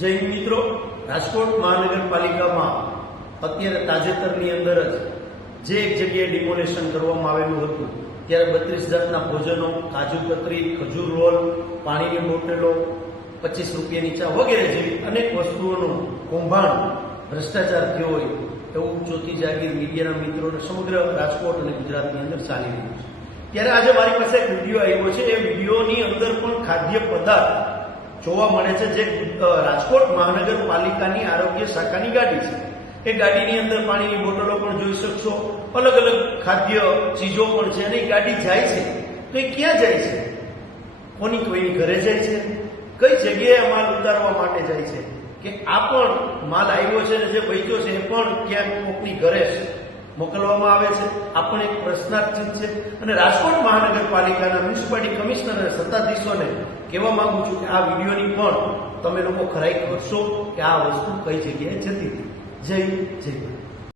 જય હિન્દ મિત્રો, રાજકોટ મહાનગરપાલિકામાં અત્યારે તાજેતરની અંદર જ જે એક જગ્યાએ ડિમોલેશન કરવામાં આવેલું હતું ત્યારે 32 જાતના ભોજનો, કાજુ કતરી, ખજૂર રોલ, પાણીની બોટલો, 25 રૂપિયાની ચા વગેરે જેવી અનેક વસ્તુઓનું કૌભાંડ, ભ્રષ્ટાચાર થયો હોય એવું ચોથી જાગીર મીડિયાના મિત્રોને સમગ્ર રાજકોટ અને ગુજરાતની અંદર ચાલી રહ્યું છે. ત્યારે આજે મારી પાસે એક વિડીયો આવ્યો છે. એ વિડીયોની અંદર પણ ખાદ્ય પદાર્થ જોવા મળે છે જે રાજકોટ મહાનગરપાલિકાની આરોગ્ય શાખાની ગાડી છે. એ ગાડીની અંદર પાણીની બોટલો પણ જોઈ શકશો, અલગ અલગ ખાદ્ય ચીજો પણ છે અને એ ગાડી જાય છે તો એ ક્યાં જાય છે? કોઈની ઘરે જાય છે? કઈ જગ્યાએ માલ ઉતારવા માટે જાય છે? કે આ પણ માલ આવ્યો છે અને જે બચ્યો છે એ પણ ક્યાંક કોકની ઘરે મોકલવામાં આવે છે? આ પણ એક પ્રશ્નાર્થ છે. અને રાજકોટ મહાનગરપાલિકાના મ્યુનિસિપાલિટી કમિશનર અને સત્તાધીશોને કહેવા માંગુ છું કે આ વિડીયોની પણ તમે લોકો ખરાઈ કરશો કે આ વસ્તુ કઈ જગ્યાએ જતી હતી. જય